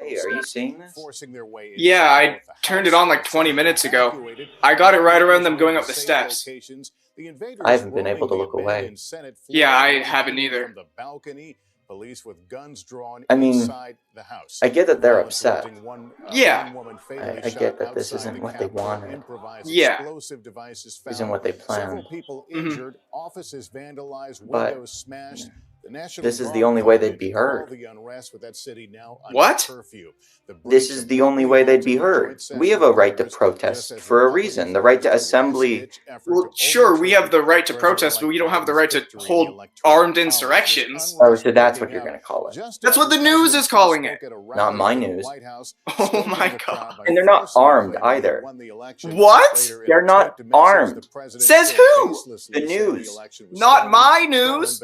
Hey, are you seeing this? Yeah, I turned it on like 20 minutes ago. I got it right around them going up the steps. I haven't been able to look away. Yeah, I haven't either. I mean, I get that they're upset. Yeah. I get that this isn't what they wanted. Yeah. Isn't what they planned. Mhm. But this is the only way they'd be heard. What? This is the only way they'd be heard. We have a right to protest for a reason. The right to assembly. Well, sure, we have the right to protest, but we don't have the right to hold armed insurrections. Oh, so that's what you're going to call it. That's what the news is calling it. Not my news. Oh my god. And they're not armed either. What? They're not armed. Says who? The news. Not my news.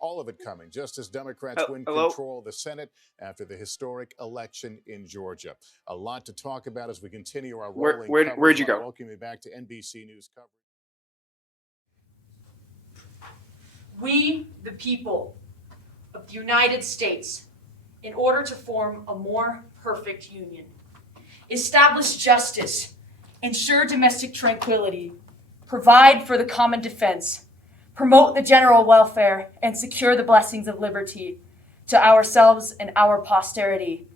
All of it coming just as Democrats win Hello? control of the Senate after the historic election in Georgia. A lot to talk about as we continue our rolling coverage. Where'd you go? Welcome you back to NBC News coverage. We, the people of the United States, in order to form a more perfect union, establish justice, ensure domestic tranquility, provide for the common defense, promote the general welfare, and secure the blessings of liberty to ourselves and our posterity,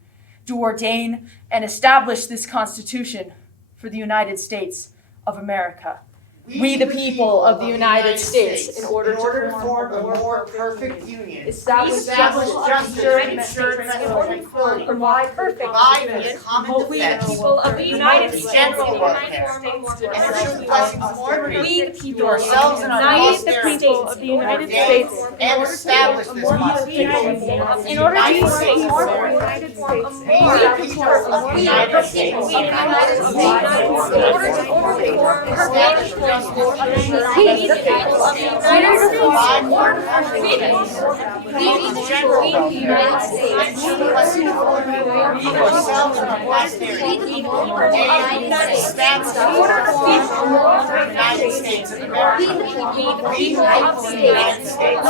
do ordain and establish this Constitution for the United States of America. We, the people of the United States, in order to form a more perfect union, establish justice, ensure domestic tranquility, provide for the common defense, people of the United States, general welfare, and ensure the blessings of liberty we, the people ourselves and our posterity, of the United States, and establish this Constitution in order to form a more United States, we, the people of the United States, in order to form a more perfect union, we, the people of the United States, provide more perfect union, we, the general of the United States, ensure the blessings of liberty to ourselves and our posterity, and establish the United States of America. We, the people of the United States,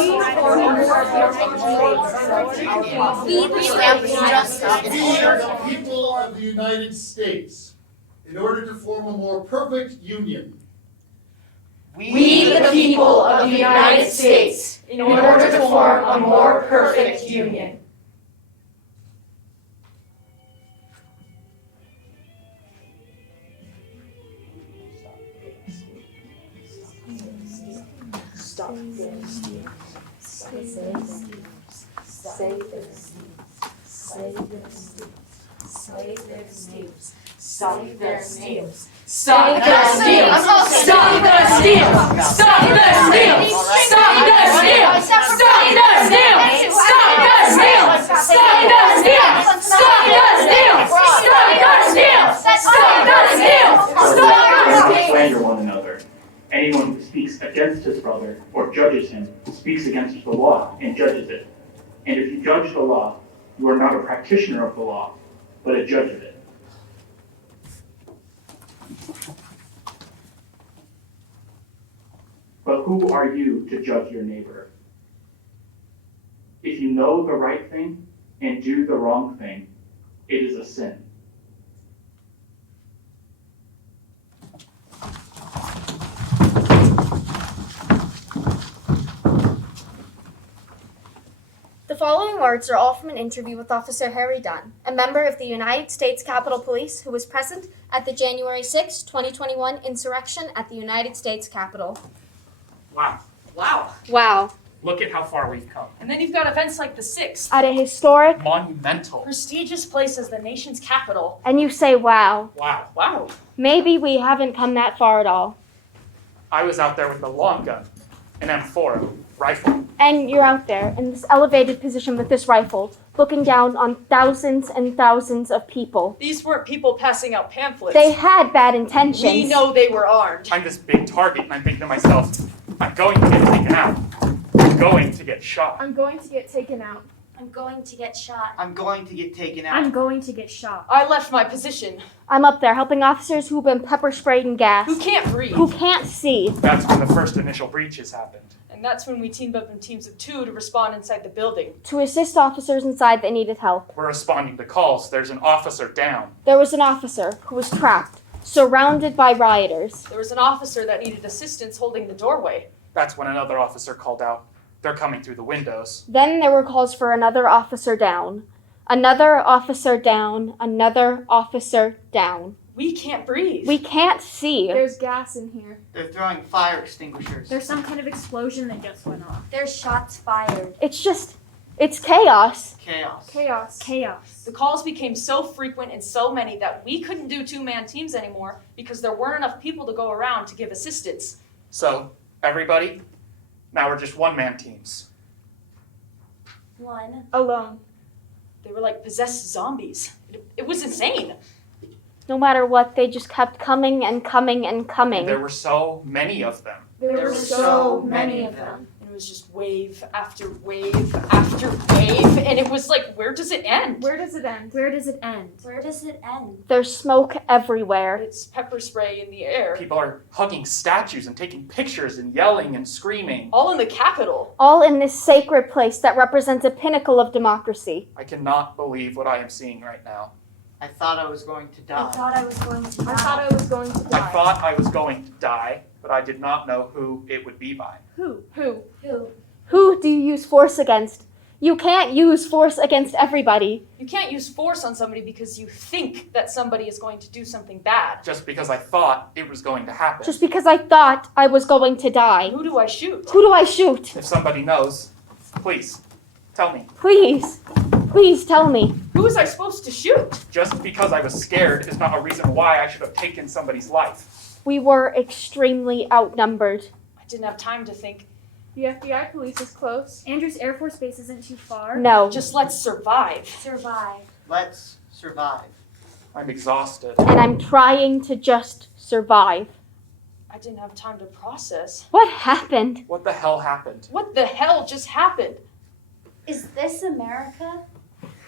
establish justice. We are the people of the United States, in order to form a more perfect union. we, the people of the United States, in order to form a more perfect union. Stop their steals. Save their steals. Save their steals. Save their steals. Save their steals. Stop their steals! Stop their steals! Stop their steals! Stop their steals! Stop their steals! Stop their steals! Stop their steals! Stop their steals! Stop their steals! Stop their steals! Stop their steals! Slander one another. Anyone who speaks against his brother or judges him speaks against the law and judges it. And if you judge the law, you are not a practitioner of the law, but a judge of it. But who are you to judge your neighbor? If you know the right thing and do the wrong thing, it is a sin. The following words are all from an interview with Officer Harry Dunn, a member of the United States Capitol Police who was present at the January 6, 2021 insurrection at the United States Capitol. Wow. Wow. Wow. Look at how far we've come. And then you've got events like the 6th. At a historic, Monumental. Prestigious place as the nation's capital. and you say wow. Wow. Wow. Maybe we haven't come that far at all. I was out there with a long gun, an M4 rifle. And you're out there in this elevated position with this rifle, looking down on thousands and thousands of people. These weren't people passing out pamphlets. They had bad intentions. We know they were armed. I'm this big target, and I'm thinking to myself, I'm going to get taken out. I'm going to get shot. I'm going to get taken out. I'm going to get shot. I'm going to get taken out. I'm going to get shot. I left my position. I'm up there helping officers who've been pepper sprayed and gassed. Who can't breathe. Who can't see. That's when the first initial breaches happened. And that's when we teamed up in teams of 2 to respond inside the building. To assist officers inside that needed help. We're responding to calls. There's an officer down. There was an officer who was trapped, surrounded by rioters. There was an officer that needed assistance holding the doorway. That's when another officer called out. They're coming through the windows. Then there were calls for another officer down. Another officer down. Another officer down. We can't breathe. We can't see. There's gas in here. They're throwing fire extinguishers. There's some kind of explosion that just went off. There's shots fired. It's chaos. Chaos. Chaos. Chaos. The calls became so frequent and so many that we couldn't do 2-man teams anymore because there weren't enough people to go around to give assistance. So, everybody, now we're just one-man teams. One. Alone. They were like possessed zombies. It was insane. No matter what, they just kept coming and coming and coming. There were so many of them. There were so many of them. And it was just wave after wave after wave. And it was like, where does it end? Where does it end? Where does it end? Where does it end? There's smoke everywhere. It's pepper spray in the air. People are hugging statues and taking pictures and yelling and screaming. All in the Capitol. All in this sacred place that represents a pinnacle of democracy. I cannot believe what I am seeing right now. I thought I was going to die. I thought I was going to die. I thought I was going to die. I thought I was going to die, but I did not know who it would be by. Who? Who do you use force against? You can't use force against everybody. You can't use force on somebody because you think that somebody is going to do something bad. Just because I thought it was going to happen. Just because I thought I was going to die. Who do I shoot? Who do I shoot? If somebody knows, please, tell me. Please. Please tell me. Who was I supposed to shoot? Just because I was scared is not a reason why I should have taken somebody's life. We were extremely outnumbered. I didn't have time to think. The FBI police is close. Andrews Air Force Base isn't too far. No. Just let's survive. Survive. Let's survive. I'm exhausted. And I'm trying to just survive. I didn't have time to process. What happened? What the hell happened? What the hell just happened? Is this America?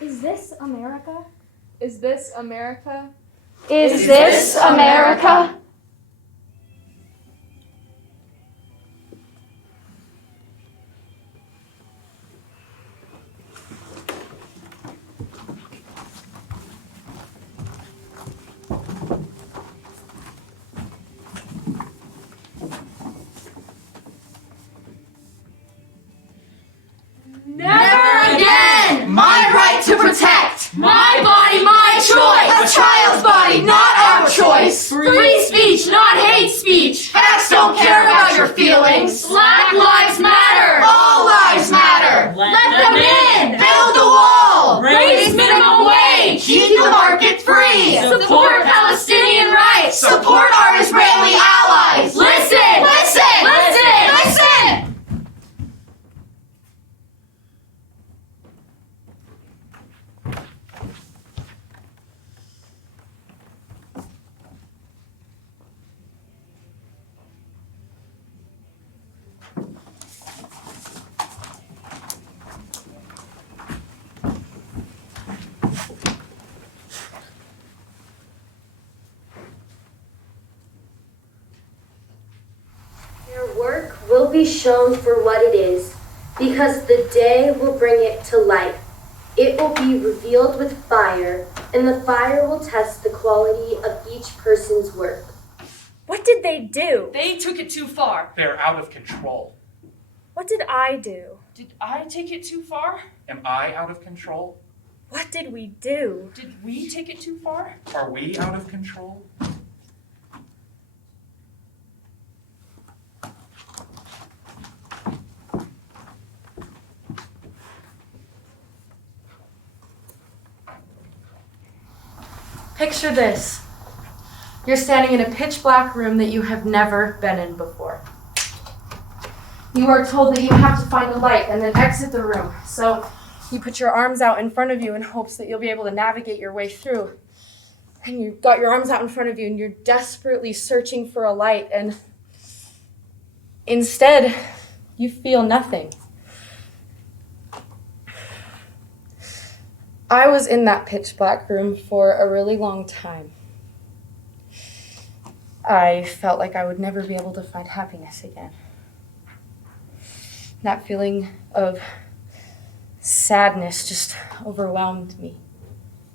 Is this America? Is this America? Is this America? Never again! My right to protect! My body, my choice! A child's body, not our choice! Free speech, not hate speech! Facts don't care about your feelings! Black lives matter! All lives matter! Let them in! Build the wall! Raise minimum wage! Keep the market free! Support Palestinian rights! Support our Israeli allies! Listen! Listen! Listen! Listen! Their work will be shown for what it is, because the day will bring it to light. It will be revealed with fire, and the fire will test the quality of each person's work. What did they do? They took it too far. They're out of control. What did I do? Did I take it too far? Am I out of control? What did we do? Did we take it too far? Are we out of control? Picture this. You're standing in a pitch black room that you have never been in before. You are told that you have to find a light and then exit the room. So you put your arms out in front of you in hopes that you'll be able to navigate your way through. And you've got your arms out in front of you and you're desperately searching for a light, and instead you feel nothing. I was in that pitch black room for a really long time. I felt like I would never be able to find happiness again. That feeling of sadness just overwhelmed me,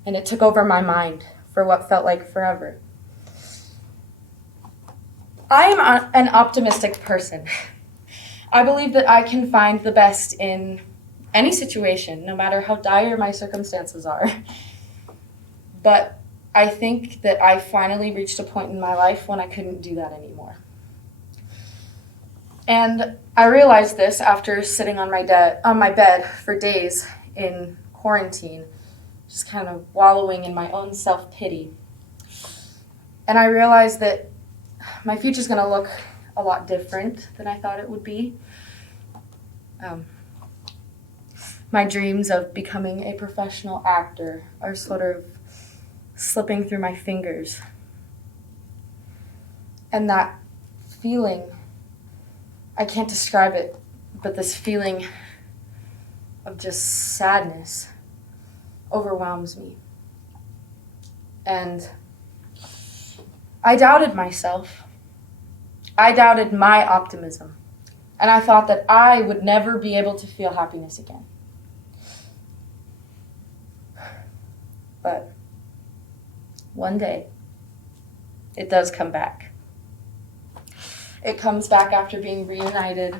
and it took over my mind for what felt like forever. I am an optimistic person. I believe that I can find the best in any situation, no matter how dire my circumstances are. But I think that I finally reached a point in my life when I couldn't do that anymore. And I realized this after sitting on my bed for days in quarantine, just kind of wallowing in my own self-pity. And I realized that my future's going to look a lot different than I thought it would be. My dreams of becoming a professional actor are sort of slipping through my fingers. And that feeling, I can't describe it, but this feeling of just sadness overwhelms me. And I doubted myself. I doubted my optimism. And I thought that I would never be able to feel happiness again. But one day, it does come back. It comes back after being reunited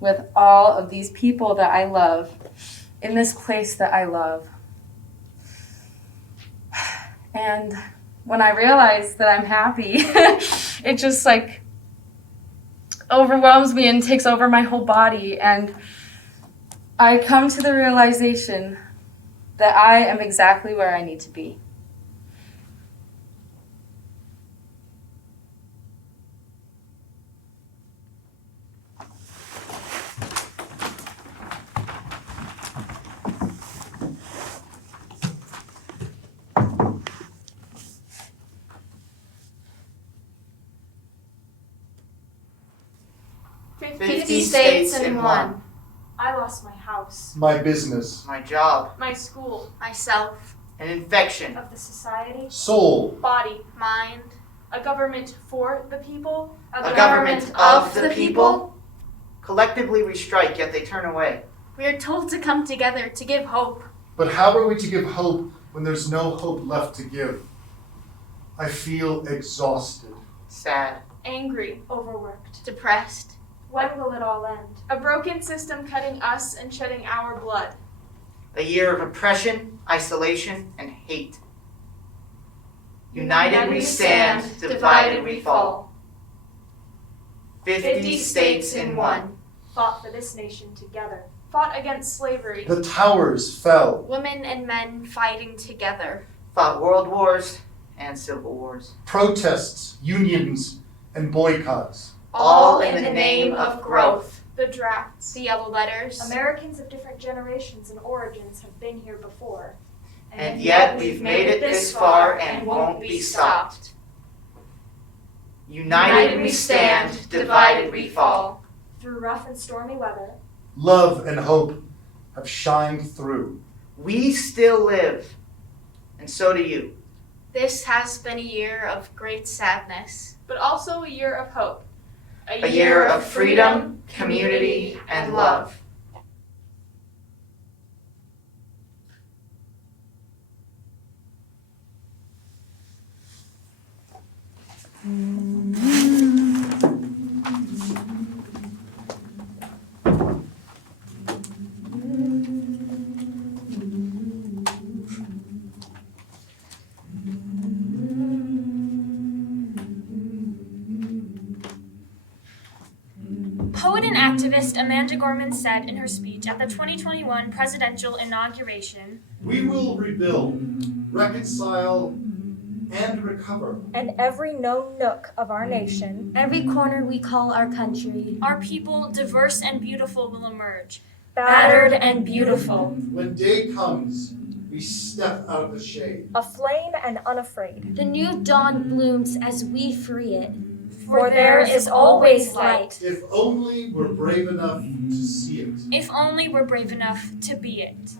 with all of these people that I love, in this place that I love. And when I realize that I'm happy, it just like overwhelms me and takes over my whole body. And I come to the realization that I am exactly where I need to be. Fifty states in one. I lost my house, My business, My job, my school, Myself, an infection, of the society, soul, body, mind, a government for the people, a government of the people. Collectively we strike, yet they turn away. we are told to come together to give hope. but how are we to give hope when there's no hope left to give? I feel exhausted. Sad. angry, overworked. Depressed. When will it all end? A broken system cutting us and shedding our blood. A year of oppression, isolation, and hate. United we stand, divided we fall. 50 states in one. Fought for this nation together. Fought against slavery. The towers fell. Women and men fighting together. Fought world wars and civil wars. Protests, unions, and boycotts. All in the name of growth. The drafts. The yellow letters. Americans of different generations and origins have been here before. And yet we've made it this far and won't be stopped. United we stand, divided we fall. Through rough and stormy weather. Love and hope have shined through. We still live, and so do you. This has been a year of great sadness. But also a year of hope. A year of freedom, community, and love. Poet and activist Amanda Gorman said in her speech at the 2021 presidential inauguration, We will rebuild, reconcile, and recover. And every known nook of our nation, every corner we call our country, our people, diverse and beautiful, will emerge. battered and beautiful, When day comes, we step out of the shade. aflame and unafraid. the new dawn blooms as we free it. For there is always light. If only we're brave enough to see it. If only we're brave enough to be it.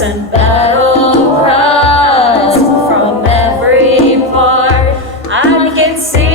And battle cries from every part. I can see